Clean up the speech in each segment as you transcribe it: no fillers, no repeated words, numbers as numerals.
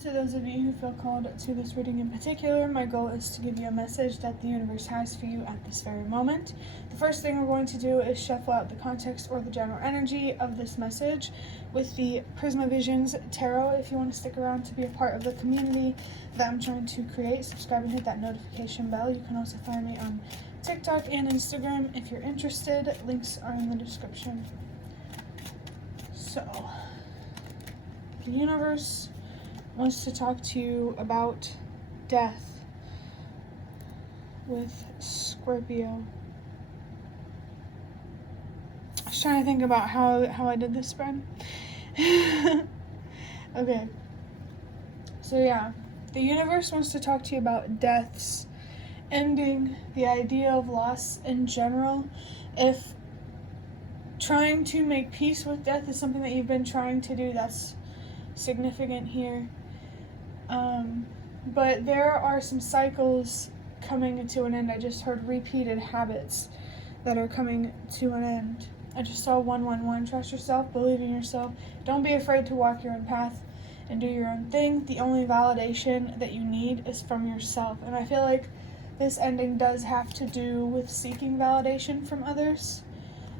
to those of you who feel called to this reading in particular. My goal is to give you a message that the universe has for you at this very moment. The first thing we're going to do is shuffle out the context or the general energy of this message with the Prisma Visions Tarot. If you want to stick around to be a part of the community that I'm trying to create, subscribe and hit that notification bell. You can also find me on TikTok and Instagram if you're interested. Links are in the description. So, the universe wants to talk to you about death with Scorpio. I was trying to think about how I did this spread. Okay. So yeah, the universe wants to talk to you about deaths, ending, the idea of loss in general. If trying to make peace with death is something that you've been trying to do, that's significant here. But there are some cycles coming to an end. I just heard repeated habits that are coming to an end. I just saw 111. Trust yourself, believe in yourself. Don't be afraid to walk your own path and do your own thing. The only validation that you need is from yourself. And I feel like this ending does have to do with seeking validation from others.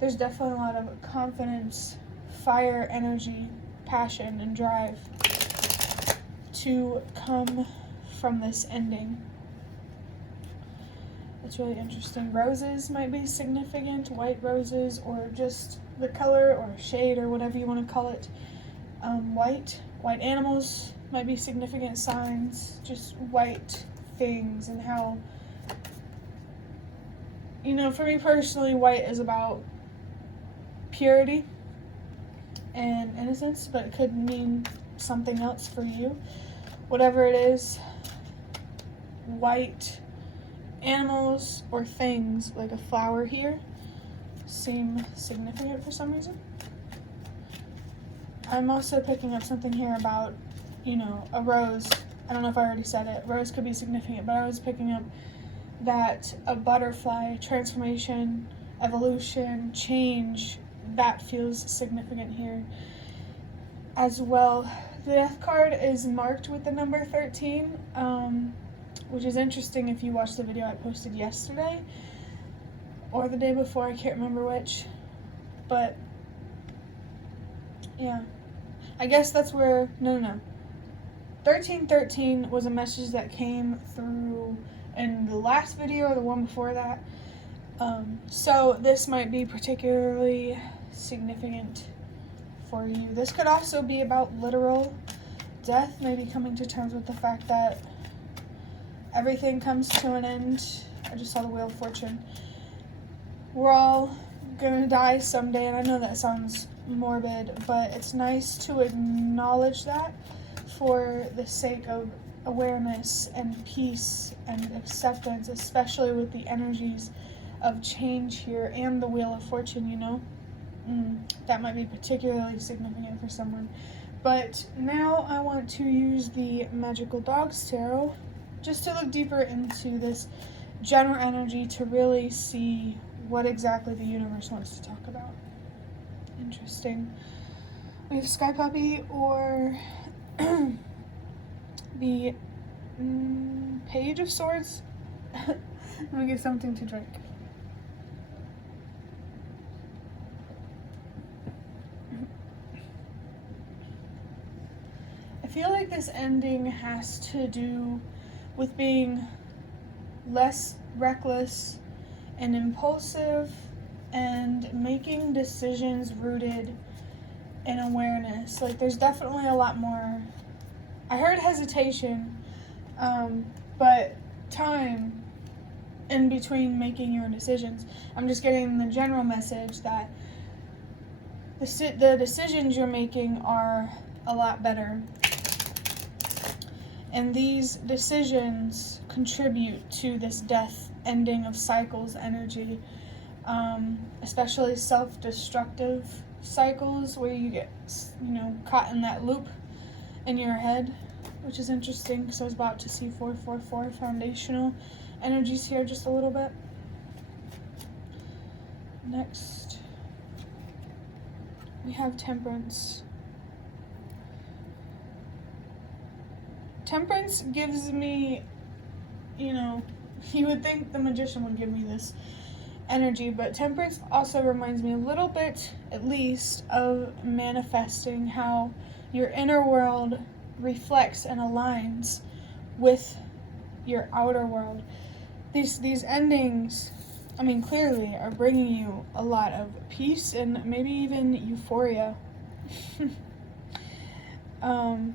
There's definitely a lot of confidence, fire, energy, passion, and drive to come from this ending. It's really interesting. Roses might be significant, white roses, or just the color or shade or whatever you want to call it. White animals might be significant signs, just white things, and how, for me personally, white is about purity and innocence, but it could mean something else for you. Whatever it is, white animals or things like a flower here seem significant for some reason. I'm also picking up something here about, a rose. I don't know if I already said it. Rose could be significant, but I was picking up that a butterfly, transformation, evolution, change, that feels significant here as well. The death card is marked with the number 13, which is interesting if you watched the video I posted yesterday or the day before, I can't remember which, but yeah, I guess that's where, no. 1313 was a message that came through in the last video or the one before that, so this might be particularly significant for you. This could also be about literal death, maybe coming to terms with the fact that everything comes to an end. I just saw the Wheel of Fortune. We're all gonna die someday, and I know that sounds morbid, but it's nice to acknowledge that for the sake of awareness and peace and acceptance, especially with the energies of change here and the Wheel of Fortune, that might be particularly significant for someone. But now I want to use the Magical Dogs Tarot just to look deeper into this general energy to really see what exactly the universe wants to talk about. Interesting. We have Sky Puppy or the Page of Swords. Let me get something to drink. I feel like this ending has to do with being less reckless and impulsive and making decisions rooted in awareness. Like, there's definitely a lot more. I heard hesitation, but time in between making your decisions. I'm just getting the general message that the decisions you're making are a lot better. And these decisions contribute to this death, ending of cycles energy, especially self-destructive cycles where you get, caught in that loop in your head, which is interesting because I was about to see 444 foundational energies here just a little bit. Next, we have Temperance. Temperance gives me, you would think the Magician would give me this energy, but Temperance also reminds me a little bit, at least, of manifesting, how your inner world reflects and aligns with your outer world. These endings, clearly are bringing you a lot of peace and maybe even euphoria. And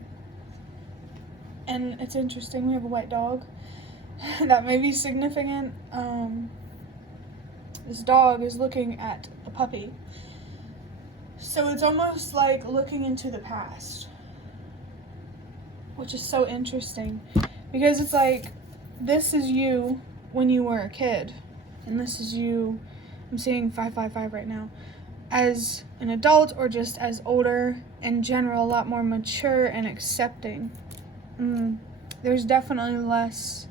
it's interesting, we have a white dog. That may be significant. This dog is looking at a puppy. So it's almost like looking into the past, which is so interesting, because it's like, this is you when you were a kid, and this is you, I'm seeing 555 right now, as an adult, or just as older, in general, a lot more mature and accepting. There's definitely less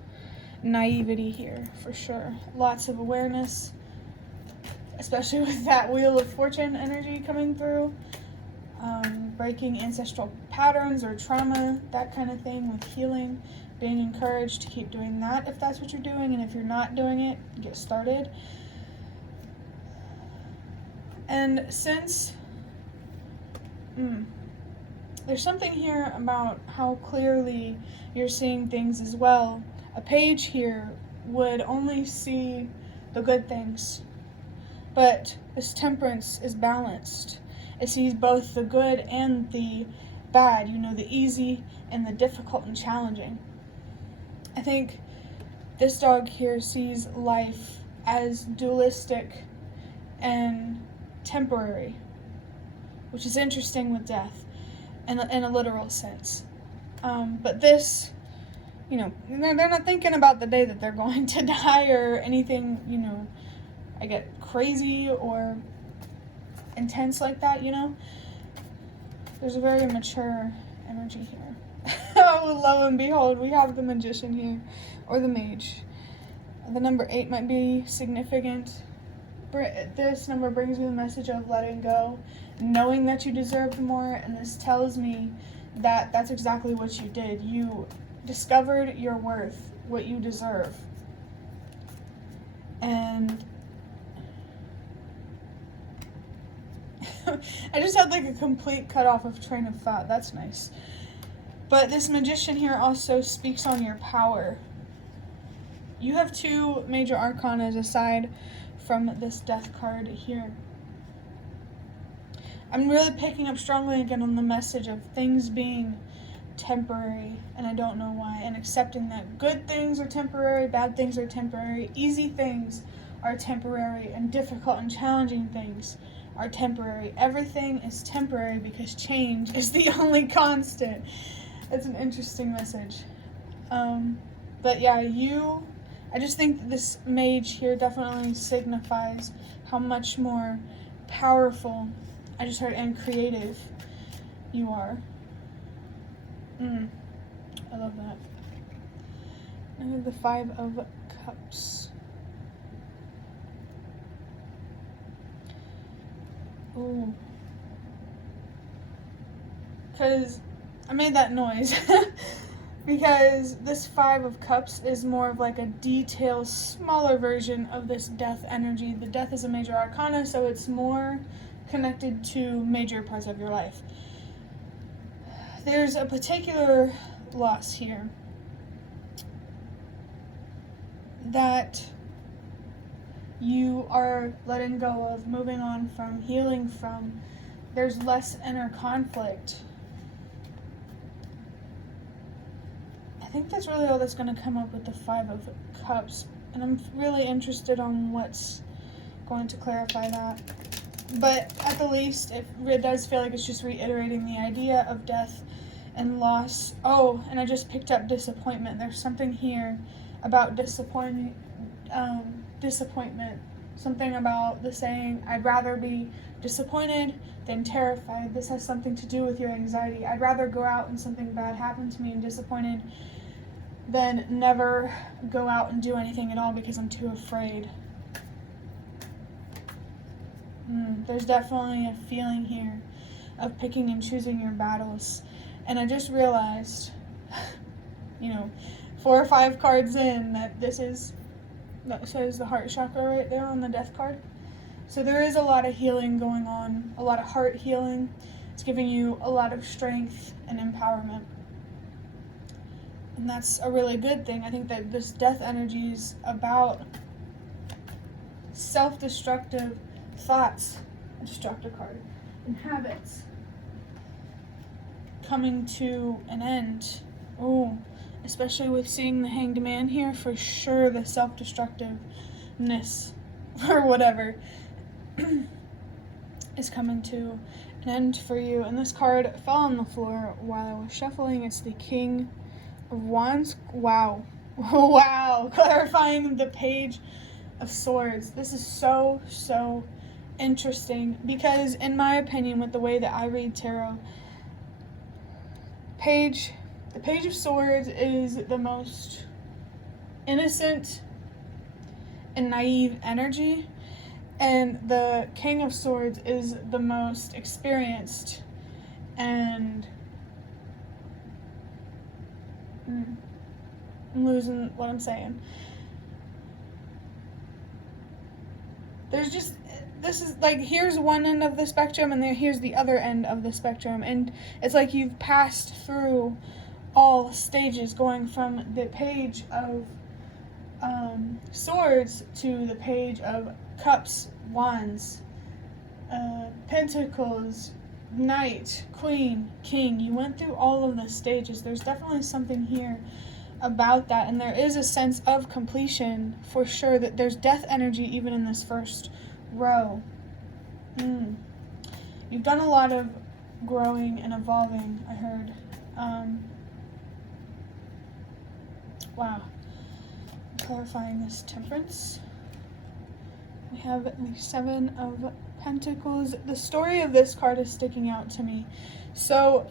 naivety here, for sure. Lots of awareness, especially with that Wheel of Fortune energy coming through. Breaking ancestral patterns or trauma, that kind of thing, with healing. Being encouraged to keep doing that if that's what you're doing, and if you're not doing it, get started. And since there's something here about how clearly you're seeing things as well, a page here would only see the good things, but this Temperance is balanced. It sees both the good and the bad, the easy and the difficult and challenging. I think this dog here sees life as dualistic and temporary, which is interesting with death in a literal sense. But this, they're not thinking about the day that they're going to die or anything, I get crazy or intense like that, There's a very mature energy here. Oh, lo and behold, we have the Magician here, or the Mage. The number 8 might be significant. This number brings me the message of letting go, knowing that you deserved more, and this tells me that that's exactly what you did. You discovered your worth, what you deserve. And I just had like a complete cutoff of train of thought. That's nice. But this Magician here also speaks on your power. You have 2 major arcanas aside from this Death card here. I'm really picking up strongly again on the message of things being temporary, and I don't know why, and accepting that good things are temporary, bad things are temporary, easy things are temporary, and difficult and challenging things are temporary. Everything is temporary because change is the only constant. It's an interesting message. But yeah, I just think that this Mage here definitely signifies how much more powerful, I just heard, and creative you are. I love that. I have the 5 of Cups. Ooh. Because I made that noise because this 5 of Cups is more of like a detailed, smaller version of this Death energy. The Death is a major arcana, so it's more connected to major parts of your life. There's a particular loss here that you are letting go of, moving on from, healing from. There's less inner conflict. I think that's really all that's going to come up with the 5 of Cups, and I'm really interested on what's going to clarify that. But at the least, it does feel like it's just reiterating the idea of death and loss. Oh, and I just picked up disappointment. There's something here about disappointment. Something about the saying, I'd rather be disappointed than terrified. This has something to do with your anxiety. I'd rather go out and something bad happen to me and disappointed than never go out and do anything at all because I'm too afraid. There's definitely a feeling here of picking and choosing your battles. And I just realized 4 or 5 cards in that says the heart chakra right there on the death card. So there is a lot of healing going on, a lot of heart healing. It's giving you a lot of strength and empowerment. And that's a really good thing. I think that this death energy is about self-destructive thoughts, a destructive card, and habits coming to an end. Oh, especially with seeing the Hanged Man here, for sure the self-destructiveness or whatever is coming to an end for you. And this card fell on the floor while I was shuffling. It's the King of Wands. Wow. Wow. Clarifying the Page of Swords. This is so interesting because, in my opinion, with the way that I read tarot, the Page of Swords is the most innocent and naive energy, and the King of Swords is the most experienced and I'm losing what I'm saying. This is like, here's one end of the spectrum and here's the other end of the spectrum, and it's like you've passed through all stages, going from the Page of Swords to the Page of Cups, Wands, Pentacles, Knight, Queen, King. You went through all of the stages. There's definitely something here about that, and there is a sense of completion for sure, that there's death energy even in this first row. You've done a lot of growing and evolving, I heard. Wow. Clarifying this Temperance. We have the 7 of Pentacles. The story of this card is sticking out to me. So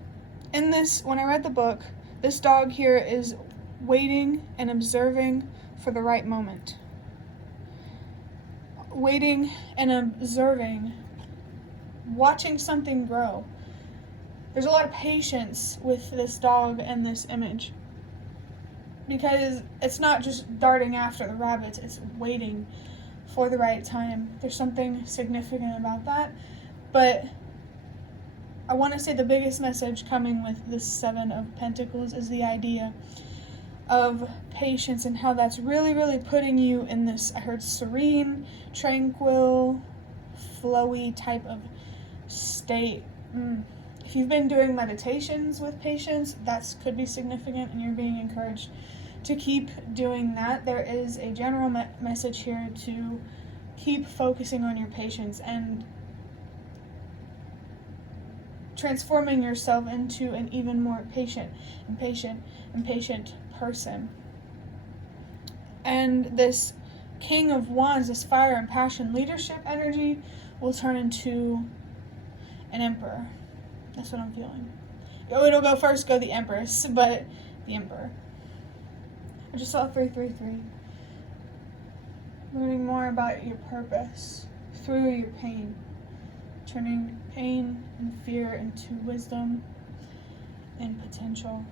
in this, when I read the book, this dog here is waiting and observing for the right moment. Waiting and observing, watching something grow. There's a lot of patience with this dog and this image, because it's not just darting after the rabbits, it's waiting for the right time. There's something significant about that. But I want to say the biggest message coming with this 7 of Pentacles is the idea of patience, and how that's really putting you in this, I heard, serene, tranquil, flowy type of state. If you've been doing meditations with patience, that could be significant, and you're being encouraged to keep doing that. There is a general message here to keep focusing on your patience and transforming yourself into an even more patient person. And this King of Wands, this fire and passion leadership energy, will turn into an Emperor. That's what I'm feeling. It'll go first, go the Empress, but the Emperor. I just saw 333. Learning more about your purpose through your pain. Turning pain and fear into wisdom and potential.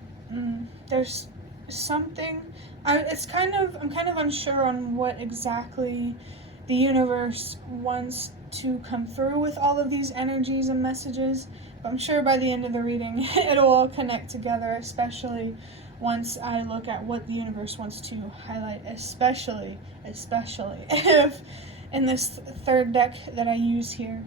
There's something, I'm kind of unsure on what exactly the universe wants to come through with all of these energies and messages, but I'm sure by the end of the reading it'll all connect together, especially once I look at what the universe wants to highlight, especially if in this third deck that I use here,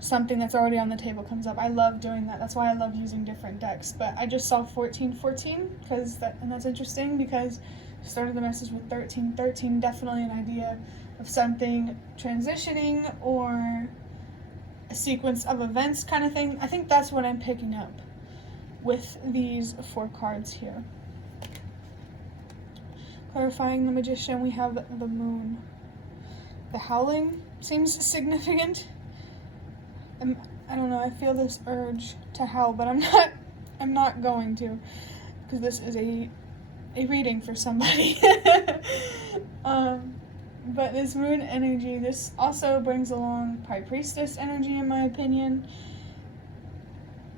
something that's already on the table comes up. I love doing that. That's why I love using different decks. But I just saw 1414, and that's interesting because I started the message with 1313, definitely an idea of something transitioning or a sequence of events kind of thing. I think that's what I'm picking up with these 4 cards here. Clarifying the Magician, we have the Moon. The Howling seems significant. I don't know, I feel this urge to howl, but I'm not going to, because this is a reading for somebody. But this Moon energy, this also brings along High Priestess energy, in my opinion.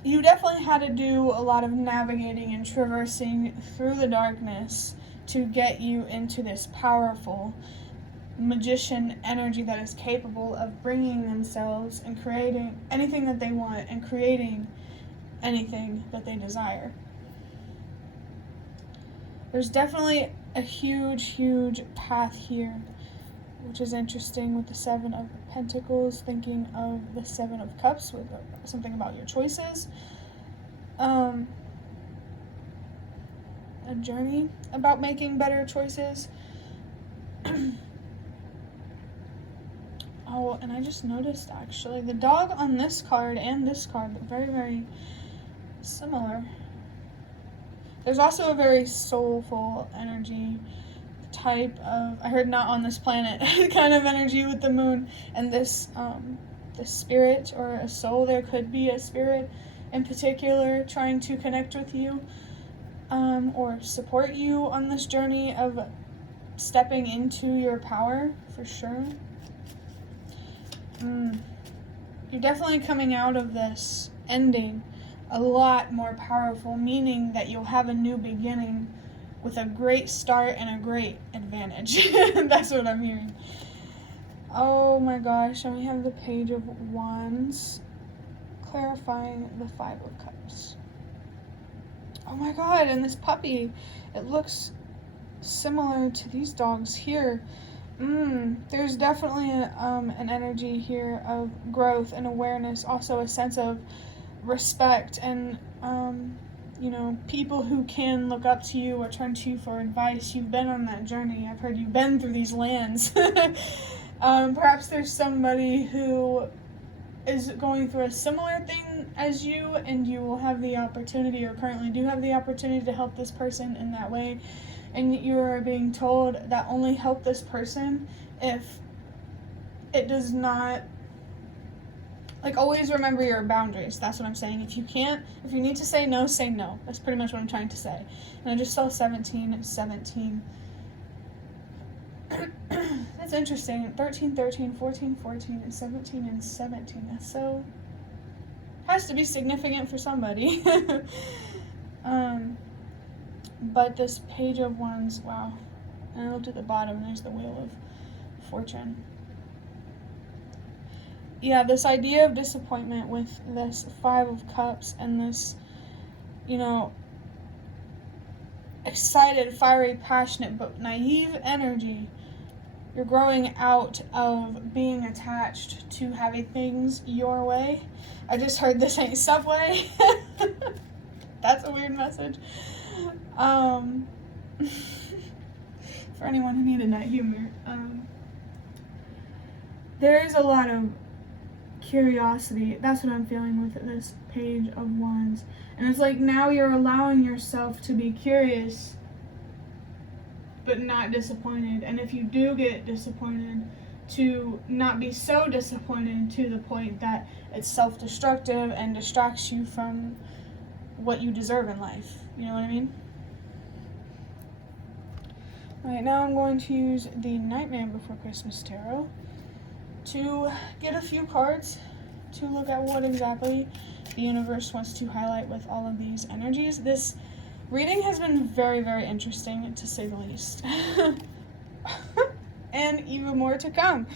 you definitely had to do a lot of navigating and traversing through the darkness to get you into this powerful magician energy that is capable of bringing themselves and creating anything that they want and creating anything that they desire. There's definitely a huge path here, which is interesting with the Seven of Pentacles, thinking of the Seven of Cups with something about your choices. A journey about making better choices. Oh, and I just noticed actually the dog on this card and this card look very similar. There's also a very soulful energy type of, I heard not on this planet, kind of energy with the moon, and this spirit or a soul. There could be a spirit in particular trying to connect with you or support you on this journey of stepping into your power, for sure. You're definitely coming out of this ending a lot more powerful, meaning that you'll have a new beginning with a great start and a great advantage. That's what I'm hearing. Oh my gosh, and we have the Page of Wands clarifying the Five of Cups. Oh my god, and this puppy, it looks similar to these dogs here. There's definitely an energy here of growth and awareness, also a sense of respect and people who can look up to you or turn to you for advice. You've been on that journey. I've heard you've been through these lands. Perhaps there's somebody who is going through a similar thing as you, and you will have the opportunity, or currently do have the opportunity, to help this person in that way. And you're being told that only help this person if it does not, like, always remember your boundaries. That's what I'm saying. If you need to say no, say no. That's pretty much what I'm trying to say. And I just saw 17. That's interesting. 13, 13, 14, 14, and 17 and 17. That's so, has to be significant for somebody. But this Page of Wands, wow. And I looked at the bottom, and there's the Wheel of Fortune. Yeah, this idea of disappointment with this Five of Cups and this, excited, fiery, passionate, but naive energy. You're growing out of being attached to having things your way. I just heard this ain't Subway. That's a weird message. For anyone who needed that humor. There's a lot of curiosity. That's what I'm feeling with this Page of Wands. And it's like now you're allowing yourself to be curious but not disappointed. And if you do get disappointed, to not be so disappointed to the point that it's self-destructive and distracts you from what you deserve in life. You know what I mean? Alright, now I'm going to use the Nightmare Before Christmas Tarot to get a few cards to look at what exactly the universe wants to highlight with all of these energies. This reading has been very interesting, to say the least. And even more to come.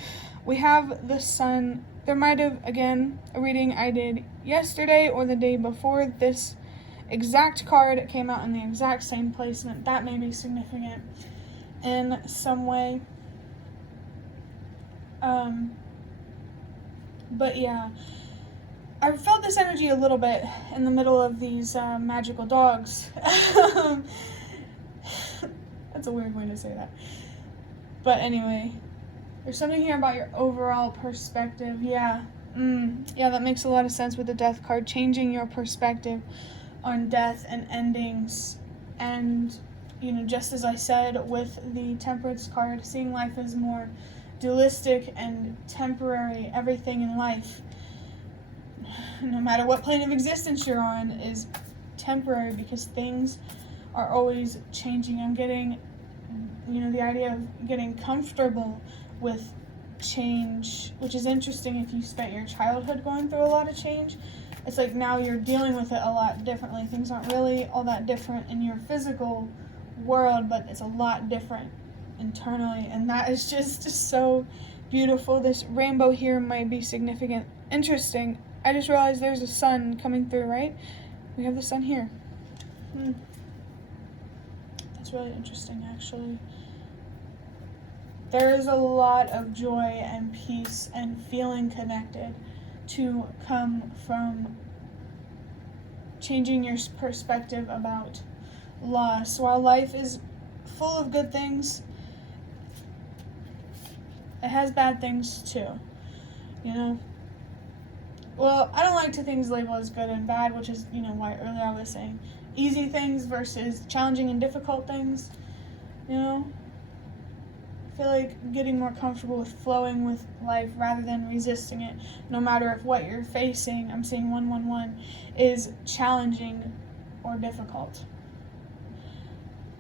We have the Sun. There might have, again, a reading I did yesterday or the day before. This exact card came out in the exact same placement. That may be significant in some way. But yeah, I felt this energy a little bit in the middle of these magical dogs. That's a weird way to say that. But anyway, there's something here about your overall perspective. Yeah, that makes a lot of sense with the Death card. Changing your perspective on death and endings. And, just as I said with the Temperance card, seeing life as more dualistic and temporary. Everything in life, no matter what plane of existence you're on, is temporary because things are always changing. I'm getting, the idea of getting comfortable with change, which is interesting if you spent your childhood going through a lot of change. it's like now you're dealing with it a lot differently. Things aren't really all that different in your physical world, but it's a lot different internally, and that is just so beautiful. This rainbow here might be significant. Interesting. I just realized there's a sun coming through, right? We have the sun here. That's really interesting, actually. There is a lot of joy and peace and feeling connected to come from changing your perspective about loss. While life is full of good things, it has bad things too, you know? Well, I don't like to things labeled as good and bad, which is, why earlier I was saying easy things versus challenging and difficult things, I feel like getting more comfortable with flowing with life rather than resisting it, no matter if what you're facing, I'm seeing 111, is challenging or difficult.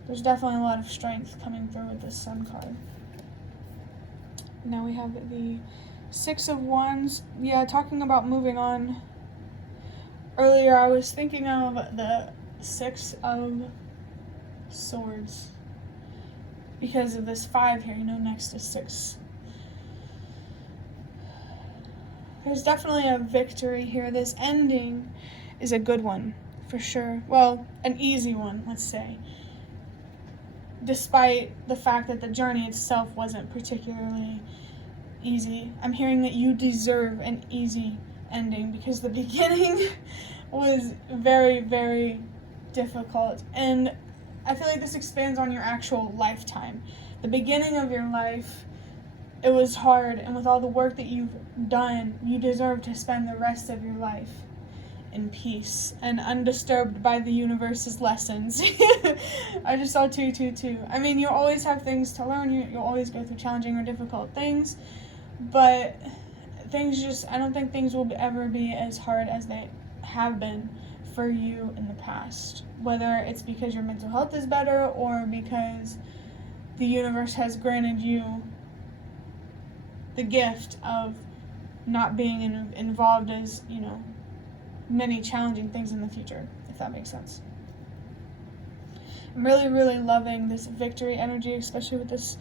There's definitely a lot of strength coming through with this Sun card. Now we have the Six of Wands. Yeah, talking about moving on. Earlier I was thinking of the Six of Swords because of this 5 here, next to 6. There's definitely a victory here. This ending is a good one, for sure. Well, an easy one, let's say. Despite the fact that the journey itself wasn't particularly easy. I'm hearing that you deserve an easy ending because the beginning was very, very difficult. And I feel like this expands on your actual lifetime. The beginning of your life, it was hard, and with all the work that you've done, you deserve to spend the rest of your life in peace and undisturbed by the universe's lessons. I just saw 222. I mean, you always have things to learn. You'll always go through challenging or difficult things, but I don't think things will ever be as hard as they have been for you in the past. Whether it's because your mental health is better or because the universe has granted you the gift of not being involved as, many challenging things in the future, if that makes sense. I'm really, really loving this victory energy, especially with this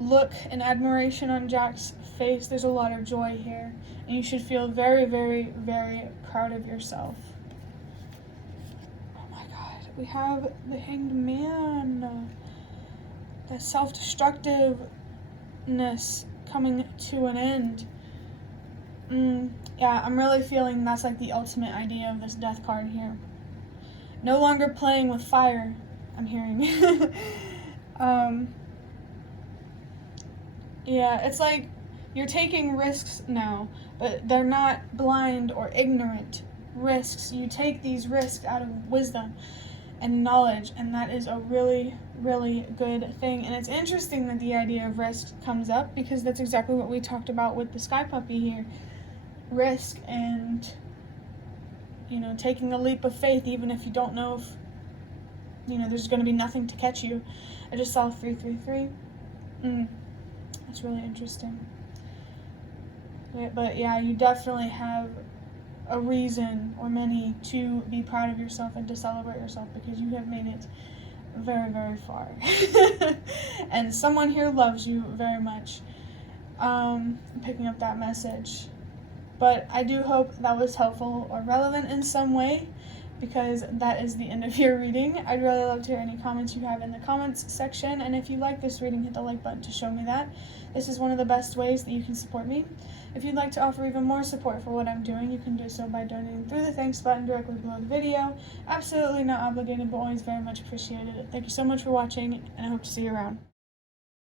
look and admiration on Jack's face. There's a lot of joy here, and you should feel very, very, very proud of yourself. Oh my God, we have the Hanged Man. That self-destructiveness coming to an end. Yeah, I'm really feeling that's like the ultimate idea of this Death card here. No longer playing with fire, I'm hearing. Yeah, it's like you're taking risks now, but they're not blind or ignorant risks. You take these risks out of wisdom and knowledge, and that is a really, really good thing. And it's interesting that the idea of risk comes up because that's exactly what we talked about with the Sky Puppy here. Risk and, taking a leap of faith even if you don't know if, there's going to be nothing to catch you. I just saw 333. That's really interesting. Yeah, but yeah, you definitely have a reason or many to be proud of yourself and to celebrate yourself because you have made it very, very far. And someone here loves you very much. Picking up that message. But I do hope that was helpful or relevant in some way because that is the end of your reading. I'd really love to hear any comments you have in the comments section. And if you like this reading, hit the like button to show me that. This is one of the best ways that you can support me. If you'd like to offer even more support for what I'm doing, you can do so by donating through the thanks button directly below the video. Absolutely not obligated, but always very much appreciated. Thank you so much for watching, and I hope to see you around.